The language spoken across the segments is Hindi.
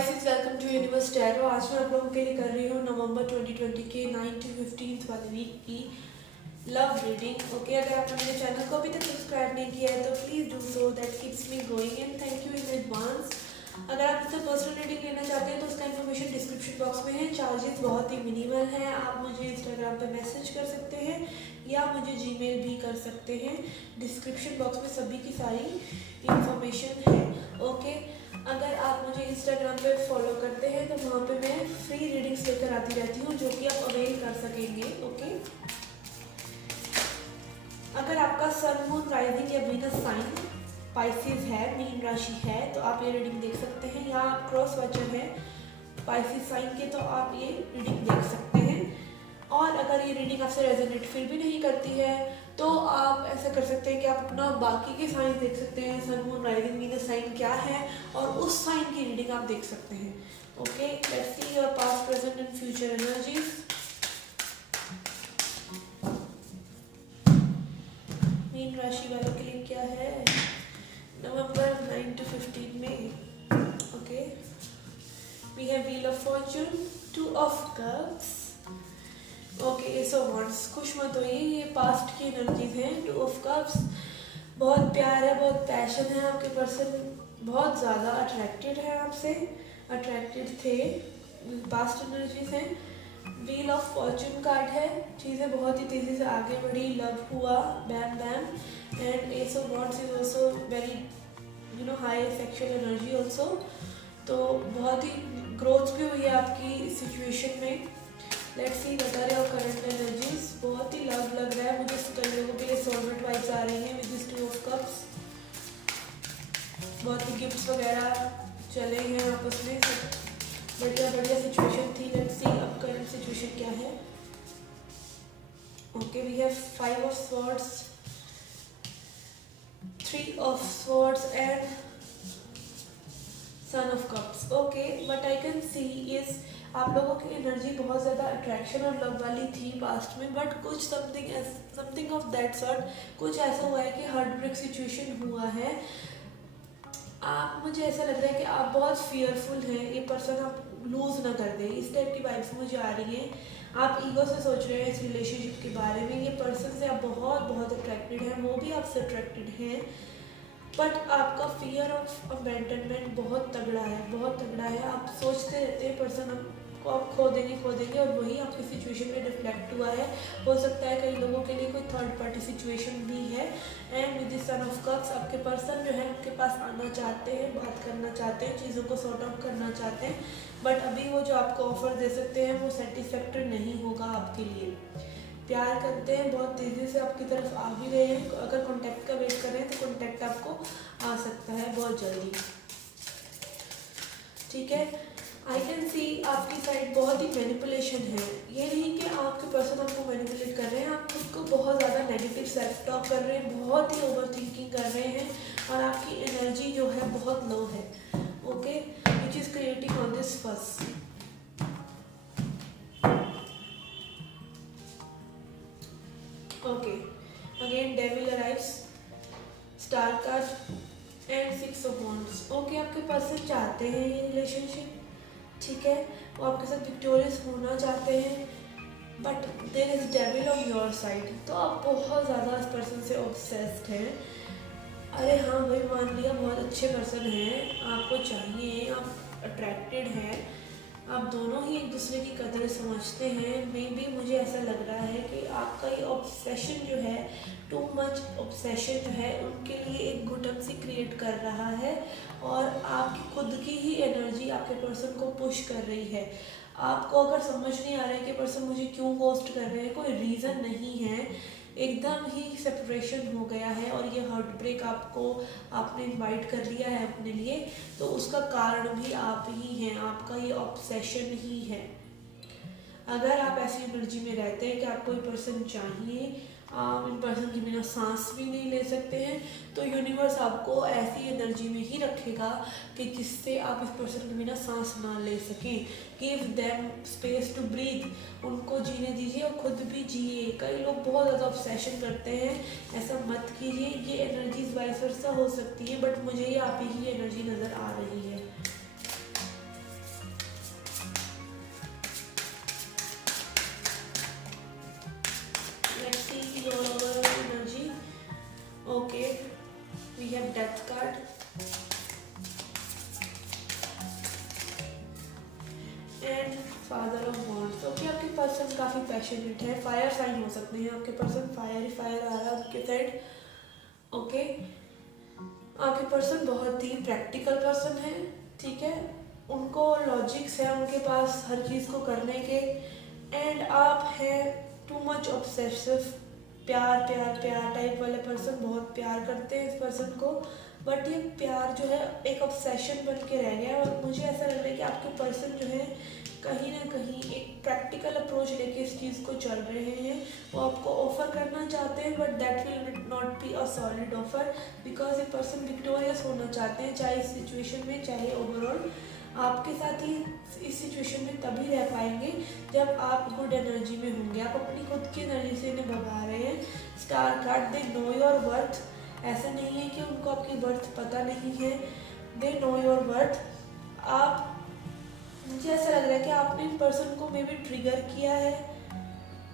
Pisces, welcome to universe tarot. आज मैं आप लोगों के लिए कर रही हूँ नवंबर 2020 के 9 to 15 वाले वीक की लव रीडिंग। ओके, अगर आपने मेरे चैनल को अभी तक सब्सक्राइब नहीं किया है तो please do so, that keeps me going and thank you in advance. अगर आप मुझसे पर्सनल रीडिंग लेना चाहते हैं तो उसका इन्फॉर्मेशन डिस्क्रिप्शन बॉक्स में है। चार्जेस बहुत ही मिनिमल हैं। आप मुझे इंस्टाग्राम पे मैसेज कर सकते हैं या मुझे जीमेल भी कर सकते हैं। डिस्क्रिप्शन बॉक्स में सभी की सारी इंफॉर्मेशन है। ओके, अगर आप मुझे इंस्टाग्राम पे फॉलो करते हैं तो वहाँ पे मैं फ्री रीडिंग्स लेकर आती रहती हूँ जो कि आप अवेल कर सकेंगे। ओके, अगर आपका सन, मून, राइजिंग या वीनस साइन पाइसेस है, मीन राशि है, तो आप ये रीडिंग देख सकते हैं। या आप क्रॉस वॉचर हैं पाइसेस साइन के तो आप ये रीडिंग देख सकते हैं। और अगर ये रीडिंग आपसे रेजोनेट फिर भी नहीं करती है तो आप ऐसा कर सकते हैं कि आप अपना बाकी के साइन देख सकते हैं, सन, मून, राइजिंग, वीनस साइन क्या है, और उस साइन की रीडिंग आप देख सकते हैं। Okay, let's see your past, present and future energies. Mean राशि वालों के लिए क्या है नवंबर 9 to 15 में। Okay, we have wheel of fortune, two of cups, okay, ace of wands. खुश मत होइए, ये पास्ट की एनर्जीज हैं। टू ऑफ कप्स, बहुत प्यार है, बहुत पैशन है, आपके पर्सन बहुत ज़्यादा अट्रैक्टेड है आपसे, अट्रैक्टेड थे, पास्ट एनर्जीज हैं। व्हील ऑफ फॉर्चून कार्ड है, चीज़ें बहुत ही तेज़ी से आगे बढ़ी, लव हुआ, bam bam. And ace of wands is also very high sexual energy also, तो बहुत ही ग्रोथ भी हुई है आपकी सिचुएशन में। Let's see what are your current energies. बहुत ही लव लग रहा है मुझे, कई लोगों के लिए सोलमेट वाइब्स आ रही हैं with this to of cups. बहुत ही गिफ्ट्स वगैरह चले हैं आपस में, बढ़िया बढ़िया सिचुएशन थी। लेट्स सी अब करंट सिचुएशन क्या है। Okay, we have 5 of swords, 3 of swords and sun of cups. Okay, what I can see is आप लोगों की एनर्जी बहुत ज़्यादा अट्रैक्शन और लव वाली थी पास्ट में, बट कुछ समथिंग ऑफ दैट सॉर्ट, कुछ ऐसा हुआ है कि हार्ट ब्रेक सिचुएशन हुआ है। आप, मुझे ऐसा लग रहा है कि आप बहुत फियरफुल हैं, ये पर्सन आप लूज़ ना कर दें, इस टाइप की वाइब्स मुझे आ रही हैं। आप ईगो से सोच रहे हैं इस रिलेशनशिप के बारे में। ये पर्सन से आप बहुत बहुत अट्रैक्टेड हैं, वो भी आपसे अट्रैक्टेड हैं, बट आपका फियर ऑफ अबैंडनमेंट बहुत तगड़ा है, बहुत तगड़ा है। आप सोचते रहते हैं पर्सन आपको आप खो देंगे, और वही आपकी सिचुएशन में रिफ्लेक्ट हुआ है। हो सकता है कई लोगों के लिए कोई थर्ड पार्टी सिचुएशन भी है। And with this sun of cups, आपके पर्सन जो है आपके पास आना चाहते हैं, बात करना चाहते हैं, चीज़ों को सॉर्ट आउट करना चाहते हैं, बट अभी वो जो आपको ऑफर दे सकते हैं वो सेटिस्फैक्टरी नहीं होगा आपके लिए। प्यार करते हैं, बहुत तेज़ी से आपकी तरफ आ भी रहे हैं। अगर कॉन्टैक्ट का वेट कर रहे हैं तो कॉन्टैक्ट आपको आ सकता है बहुत जल्दी। ठीक है, आई कैन सी आपकी साइड बहुत ही मैनिपुलेशन है। ये नहीं कि आपके पर्सन आपको मैनिपुलेट कर रहे हैं, आप खुद को बहुत ज़्यादा नेगेटिव सेल्फ टॉक कर रहे हैं, बहुत ही ओवर थिंकिंग कर रहे हैं, और आपकी एनर्जी जो है बहुत लो है। Okay, which is creating on this first. Okay, again devil arrives, star card and 6 of wands. Okay, आपके पर्सन चाहते हैं ये रिलेशनशिप, ठीक है, वो आपके साथ विक्टोरियस होना चाहते हैं, but there is devil on your side. तो आप बहुत ज़्यादा इस पर्सन से ऑब्सेस्ड हैं। अरे हाँ भाई, मान लिया बहुत अच्छे पर्सन हैं, आपको चाहिए, आप अट्रैक्टेड हैं, आप दोनों ही एक दूसरे की कदर समझते हैं। मे बी मुझे ऐसा लग रहा है कि आपका ये ऑब्सेशन जो है, टू मच ऑब्सेशन जो है, उनके लिए एक घुटन सी क्रिएट कर रहा है, और आपकी खुद की ही एनर्जी आपके पर्सन को पुश कर रही है। आपको अगर समझ नहीं आ रहा है कि पर्सन मुझे क्यों गोस्ट कर रहे हैं, कोई रीज़न नहीं है, एकदम ही सेपरेशन हो गया है, और ये हार्ट ब्रेक आपने इनवाइट कर लिया है अपने लिए, तो उसका कारण भी आप ही हैं, आपका ये ऑब्सेशन ही है। अगर आप ऐसी एनर्जी में रहते हैं कि आपको ये पर्सन चाहिए, आप इन पर्सन के बिना सांस भी नहीं ले सकते हैं, तो यूनिवर्स आपको ऐसी एनर्जी में ही रखेगा कि जिससे आप इस पर्सन के बिना सांस ना ले सकें। Give them space to breathe, उनको जीने दीजिए और खुद भी जिए। कई लोग बहुत ज़्यादा ऑब्सेशन करते हैं, ऐसा मत कीजिए। ये एनर्जीज वाइस वर्सा हो सकती है, बट मुझे ये आप ही की एनर्जी नज़र आ रही है। Father of wands. ओके, आपके पर्सन काफ़ी पैशनेट है, फायर साइन हो सकते हैं आपके पर्सन, फायर ही फायर आ रहा है आपके साइड। ओके, आपके पर्सन बहुत ही प्रैक्टिकल पर्सन है, ठीक है, उनको लॉजिक्स है उनके पास हर चीज़ को करने के। एंड आप हैं टू मच ऑब्सेसिव, प्यार प्यार प्यार टाइप वाले पर्सन, बहुत प्यार करते हैं इस पर्सन को, बट ये प्यार जो है एक ऑब्सेशन बन के रह गया है। और मुझे ऐसा लग रहा है कि आपके पर्सन जो है कहीं ना कहीं एक प्रैक्टिकल अप्रोच लेके इस चीज़ को चल रहे हैं। वो आपको ऑफर करना चाहते हैं, but that will not be a solid offer, because ये पर्सन विक्टोरियस होना चाहते हैं, चाहे इस सिचुएशन में चाहे ओवरऑल। आपके साथ ही इस सिचुएशन में तभी रह पाएंगे जब आप गुड एनर्जी में होंगे, आप अपनी खुद की एनर्जी से इन्हें भगा रहे हैं। Star card, they know your worth. ऐसा नहीं है कि उनको आपकी वर्थ पता नहीं है, दे नो योर वर्थ। आप, मुझे ऐसा लग रहा है कि आपने इन पर्सन को मे बी ट्रिगर किया है,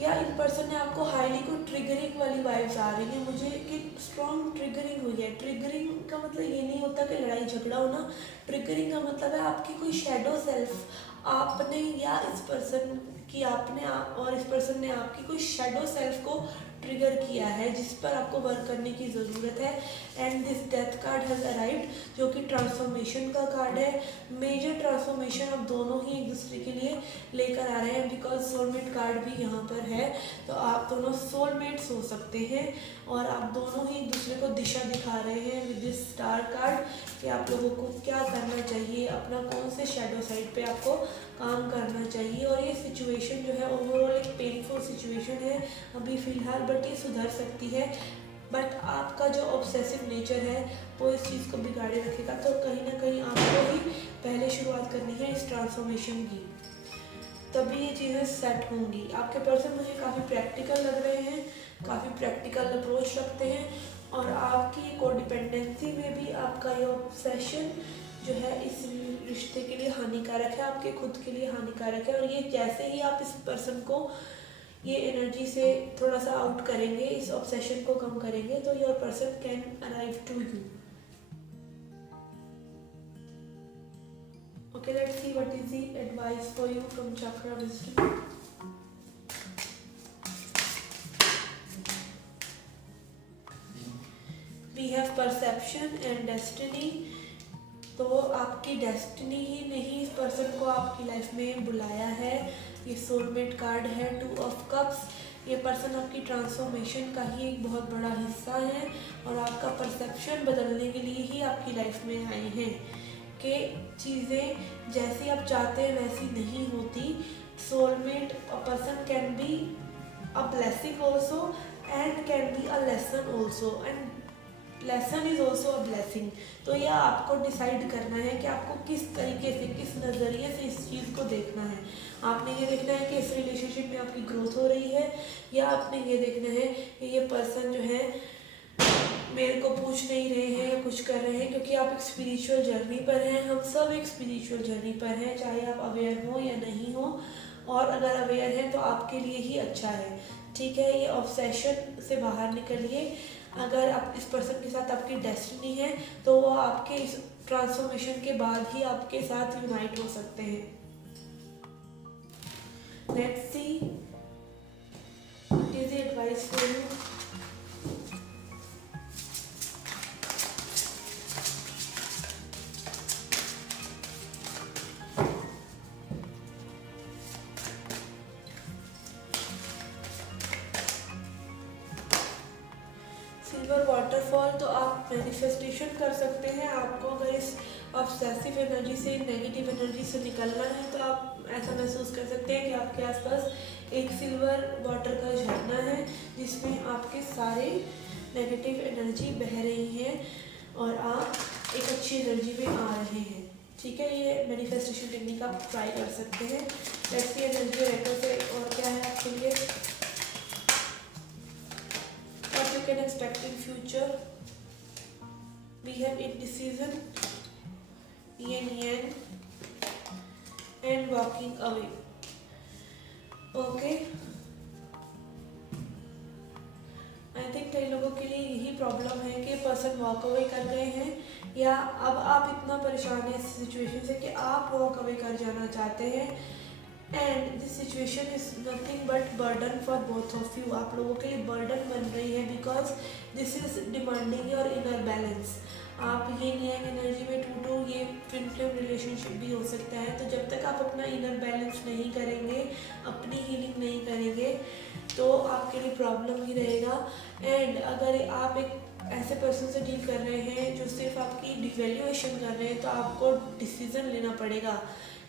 या इन पर्सन ने आपको हाईली को ट्रिगरिंग वाली वाइब्स आ रही है मुझे, कि स्ट्रॉन्ग ट्रिगरिंग हुई है। ट्रिगरिंग का मतलब ये नहीं होता कि लड़ाई झगड़ा होना, ट्रिगरिंग का मतलब है आपकी कोई शेडो सेल्फ आपने, या इस पर्सन की आपने और इस पर्सन ने आपकी कोई शेडो सेल्फ को ट्रिगर किया है, जिस पर आपको वर्क करने की ज़रूरत है। And this death card has arrived, जो कि ट्रांसफॉर्मेशन का कार्ड है। मेजर ट्रांसफॉर्मेशन आप दोनों ही एक दूसरे के लिए लेकर आ रहे हैं, बिकॉज सोलमेट कार्ड भी यहाँ पर है। तो आप दोनों सोलमेट्स हो सकते हैं, और आप दोनों ही एक दूसरे को दिशा दिखा रहे हैं विद दिस स्टार कार्ड, कि आप लोगों को क्या करना चाहिए, अपना कौन से शेडो साइड पे आपको काम करना चाहिए। और ये सिचुएशन जो है ओवरऑल एक पेनफुल सिचुएशन है अभी फ़िलहाल, बट ये सुधर सकती है। बट आपका जो ऑब्सेसिव नेचर है वो इस चीज़ को बिगाड़े रखेगा, तो कहीं ना कहीं आपको ही पहले शुरुआत करनी है इस ट्रांसफॉर्मेशन की, तभी ये चीज़ें सेट होंगी। आपके पर्सन मुझे काफ़ी प्रैक्टिकल लग रहे हैं, काफ़ी प्रैक्टिकल अप्रोच रखते हैं, और आपकी कोडिपेंडेंसी में भी आपका ये ऑब्सेशन जो है इस रिश्ते के लिए हानिकारक है, आपके खुद के लिए हानिकारक है। और ये जैसे ही आप इस पर्सन को ये एनर्जी से थोड़ा सा आउट करेंगे, इस ऑब्सेशन को कम करेंगे, तो your person can arrive to you. Okay, let's see what is the advice for you from Chakra Wisdom. We have perception and destiny. तो आपकी डेस्टिनी ही ने ही इस पर्सन को आपकी लाइफ में बुलाया है। ये सोलमेट कार्ड है, 2 ऑफ कप्स। ये पर्सन आपकी ट्रांसफॉर्मेशन का ही एक बहुत बड़ा हिस्सा है, और आपका परसेप्शन बदलने के लिए ही आपकी लाइफ में आए हैं, कि चीज़ें जैसी आप चाहते हैं वैसी नहीं होती। Soulmate person can be a blessing also and can be a lesson also, and lesson is also a blessing. तो यह आपको डिसाइड करना है कि आपको किस तरीके से, किस नज़रिए से इस चीज़ को देखना है। आपने ये देखना है कि इस रिलेशनशिप में आपकी ग्रोथ हो रही है, या आपने ये देखना है कि ये पर्सन जो है मेरे को पूछ नहीं रहे हैं या कुछ कर रहे हैं, क्योंकि आप एक स्पिरिचुअल जर्नी पर हैं। हम सब एक स्पिरिचुअल जर्नी पर हैं, चाहे आप अवेयर हो या नहीं हो, और अगर अवेयर हैं तो आपके लिए ही अच्छा है, ठीक है। ये ऑब्सेशन से बाहर निकलिए। अगर आप इस पर्सन के साथ आपकी डेस्टिनी है, तो वो आपके इस ट्रांसफॉर्मेशन के बाद ही आपके साथ यूनाइट हो सकते हैं। Let's see what is the advice for you. Silver waterfall, तो आप मैनिफेस्टेशन कर सकते हैं। आपको अगर इस ऑब्सेसिव एनर्जी से, नेगेटिव एनर्जी से निकलना है, तो आप ऐसा महसूस कर सकते हैं कि आपके आसपास एक सिल्वर वाटर का झरना है, जिसमें आपके सारे नेगेटिव एनर्जी बह रही है, और आप एक अच्छी एनर्जी में आ रहे हैं, ठीक है। ये मैनिफेस्टेशन टेक्निक आप ट्राई कर सकते हैं। लेट्स सी एनर्जी रेटर से और क्या है आपके लिए, what you can expect in future. We have indecision, yin yang, and walking away. Okay, I think कई लोगों के लिए यही प्रॉब्लम है कि पर्सन वॉक अवे कर गए हैं, या अब आप इतना परेशान हैं इस सिचुएशन से कि आप वॉक अवे कर जाना चाहते हैं। And this situation is nothing but burden for both of you, आप लोगों के लिए बर्डन बन रही है because this is demanding your inner balance. आप ये yang एनर्जी में टूटो, ये ट्विन फ्लेम रिलेशनशिप भी हो सकता है। तो जब तक आप अपना इनर बैलेंस नहीं करेंगे, अपनी हीलिंग नहीं करेंगे, तो आपके लिए प्रॉब्लम ही रहेगा। एंड अगर आप एक ऐसे पर्सन से डील कर रहे हैं जो सिर्फ आपकी डिवैल्यूएशन कर रहे हैं, तो आपको डिसीजन लेना पड़ेगा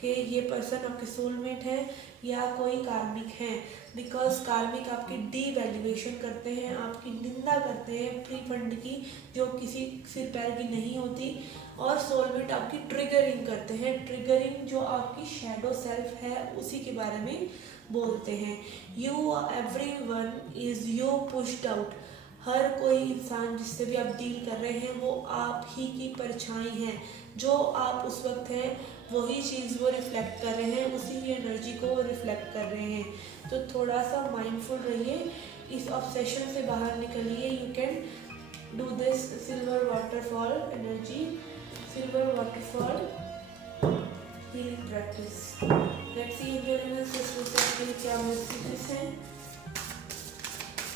कि ये पर्सन आपके सोलमेट है या कोई कार्मिक है। बिकॉज कार्मिक आपकी डीवैल्यूएशन करते हैं, आपकी निंदा करते हैं फ्री फंड की, जो किसी सिर पैर की नहीं होती। और सोलमेट आपकी ट्रिगरिंग करते हैं, ट्रिगरिंग जो आपकी शैडो सेल्फ है उसी के बारे में बोलते हैं। You everyone is you pushed out, हर कोई इंसान जिससे भी आप डील कर रहे हैं वो आप ही की परछाई है। जो आप उस वक्त हैं वही चीज़ वो रिफ्लेक्ट कर रहे हैं, उसी की एनर्जी को वो रिफ्लेक्ट कर रहे हैं। तो थोड़ा सा माइंडफुल रहिए, इस ऑब्सेशन से बाहर निकलिए। You can do this silver waterfall energy, silver waterfall healing practice. Let's see के लिए क्या मैसेजेस हैं।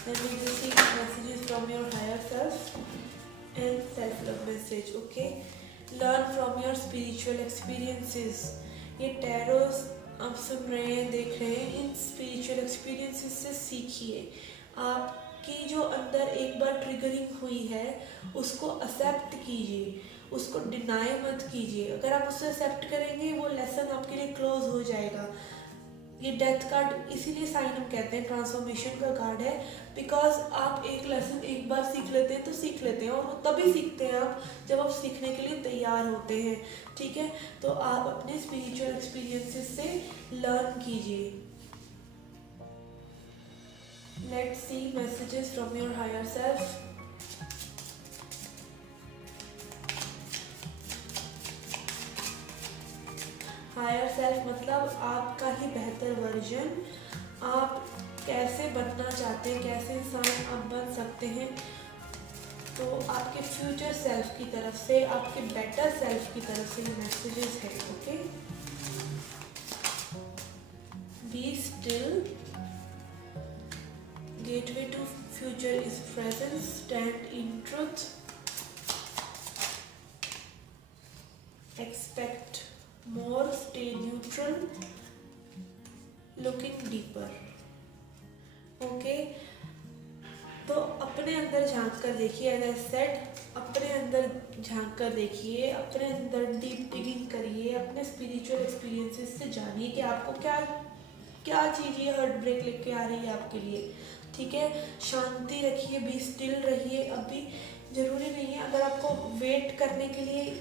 Then we will see messages from your higher self and self-love message. Okay, learn from your spiritual experiences. ये टैरोस आप सुन रहे हैं, देख रहे हैं, इन spiritual experiences से सीखिए। आपकी जो अंदर एक बार ट्रिगरिंग हुई है उसको एक्सेप्ट कीजिए, उसको डिनाई मत कीजिए। अगर आप उससे एक्सेप्ट करेंगे वो लेसन आपके लिए क्लोज हो जाएगा। ये डेथ कार्ड इसीलिए साइन हम कहते हैं ट्रांसफॉर्मेशन का कार्ड है, बिकॉज आप एक लेसन एक बार सीख लेते हैं तो सीख लेते हैं, और वो तभी सीखते हैं आप जब आप सीखने के लिए तैयार होते हैं। ठीक है, तो आप अपने स्पिरिचुअल एक्सपीरियंसेस से लर्न कीजिए। Let's see messages from your higher self. Higher self मतलब आपका ही बेहतर वर्जन, आप कैसे बनना चाहते हैं, कैसे इंसान आप बन सकते हैं। तो आपके फ्यूचर सेल्फ की तरफ से, आपके बेटर सेल्फ की तरफ से ये मैसेजेस है। Okay, be still, gateway to future is presence, stand in truth, expect more, stay neutral, looking deeper. Okay, तो अपने अंदर झांक कर देखिए, एज आई सेड, अपने अंदर झांक कर देखिए, अपने अंदर डीप डिगिंग करिए, अपने स्पिरिचुअल एक्सपीरियंसेस से जानिए कि आपको क्या क्या चीज़ ये हार्ट ब्रेक लेके आ रही है आपके लिए। ठीक है, शांति रखिए, बी स्टिल रहिए। अभी ज़रूरी नहीं है, अगर आपको वेट करने के लिए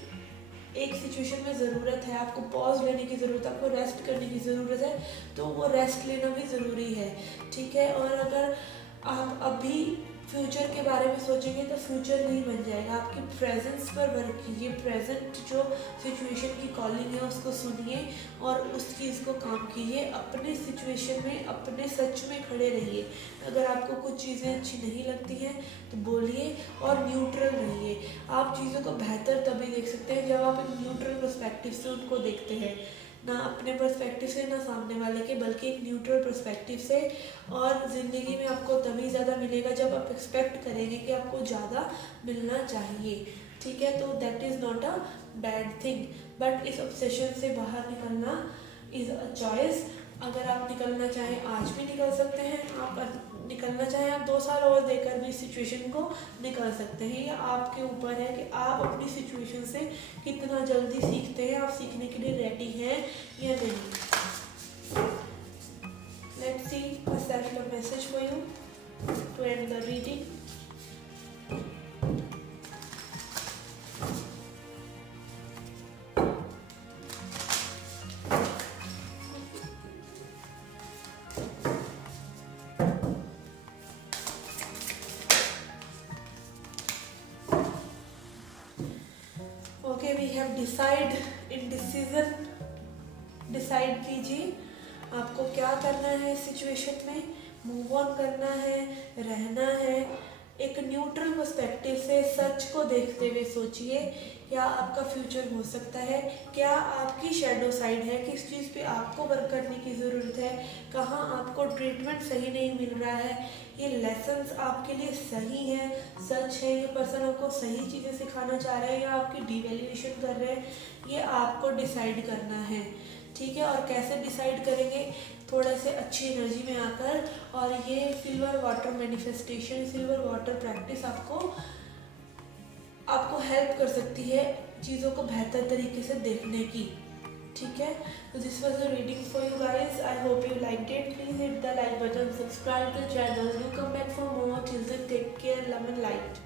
एक सिचुएशन में ज़रूरत है, आपको पॉज लेने की ज़रूरत है, आपको रेस्ट करने की ज़रूरत है, तो वो रेस्ट लेना भी ज़रूरी है। ठीक है, और अगर आप अभी फ्यूचर के बारे में सोचेंगे तो फ्यूचर नहीं बन जाएगा। आपकी प्रेजेंस पर वर्क कीजिए, प्रेजेंट जो सिचुएशन की कॉलिंग है उसको सुनिए और उस चीज़ को काम कीजिए। अपने सिचुएशन में, अपने सच में खड़े रहिए। अगर आपको कुछ चीज़ें अच्छी नहीं लगती हैं तो बोलिए और न्यूट्रल रहिए। आप चीज़ों को बेहतर तभी देख सकते हैं जब आप एक न्यूट्रल पर्सपेक्टिव से उनको देखते हैं, ना अपने पर्सपेक्टिव से ना सामने वाले के, बल्कि एक न्यूट्रल पर्सपेक्टिव से। और ज़िंदगी में आपको तभी ज़्यादा मिलेगा जब आप एक्सपेक्ट करेंगे कि आपको ज़्यादा मिलना चाहिए। ठीक है, तो that is not a bad thing, but इस ऑब्सेशन से बाहर निकलना इज़ अ चॉइस। अगर आप निकलना चाहें आज भी निकल सकते हैं, आप निकलना चाहें आप 2 साल और देकर भी इस सिचुएशन को निकल सकते हैं। ये आपके ऊपर है कि आप अपनी सिचुएशन से कितना जल्दी सीखते हैं, आप सीखने के लिए रेडी हैं या नहीं। Let's see a self-love message for you to end the reading. Okay, we have decide in decision. Decide कीजिए आपको क्या करना है इस सिचुएशन में, मूव ऑन करना है, रहना है। एक न्यूट्रल पर्सपेक्टिव से सच को देखते हुए सोचिए या आपका फ्यूचर हो सकता है, क्या आपकी शैडो साइड है, किस चीज़ पे आपको वर्क करने की ज़रूरत है, कहाँ आपको ट्रीटमेंट सही नहीं मिल रहा है, ये लेसन्स आपके लिए सही हैं, सच है, ये पर्सन आपको सही चीज़ें सिखाना चाह रहे हैं या आपकी डिवैल्यूएशन कर रहे हैं, ये आपको डिसाइड करना है। ठीक है, और कैसे डिसाइड करेंगे, थोड़ा से अच्छी एनर्जी में आकर, और ये silver water manifestation, silver water practice आपको हेल्प कर सकती है चीज़ों को बेहतर तरीके से देखने की। ठीक है, तो this was the reading for you guys, I hope you liked it, please hit the like button, subscribe the channel, do come back for more, till then take care, love and light.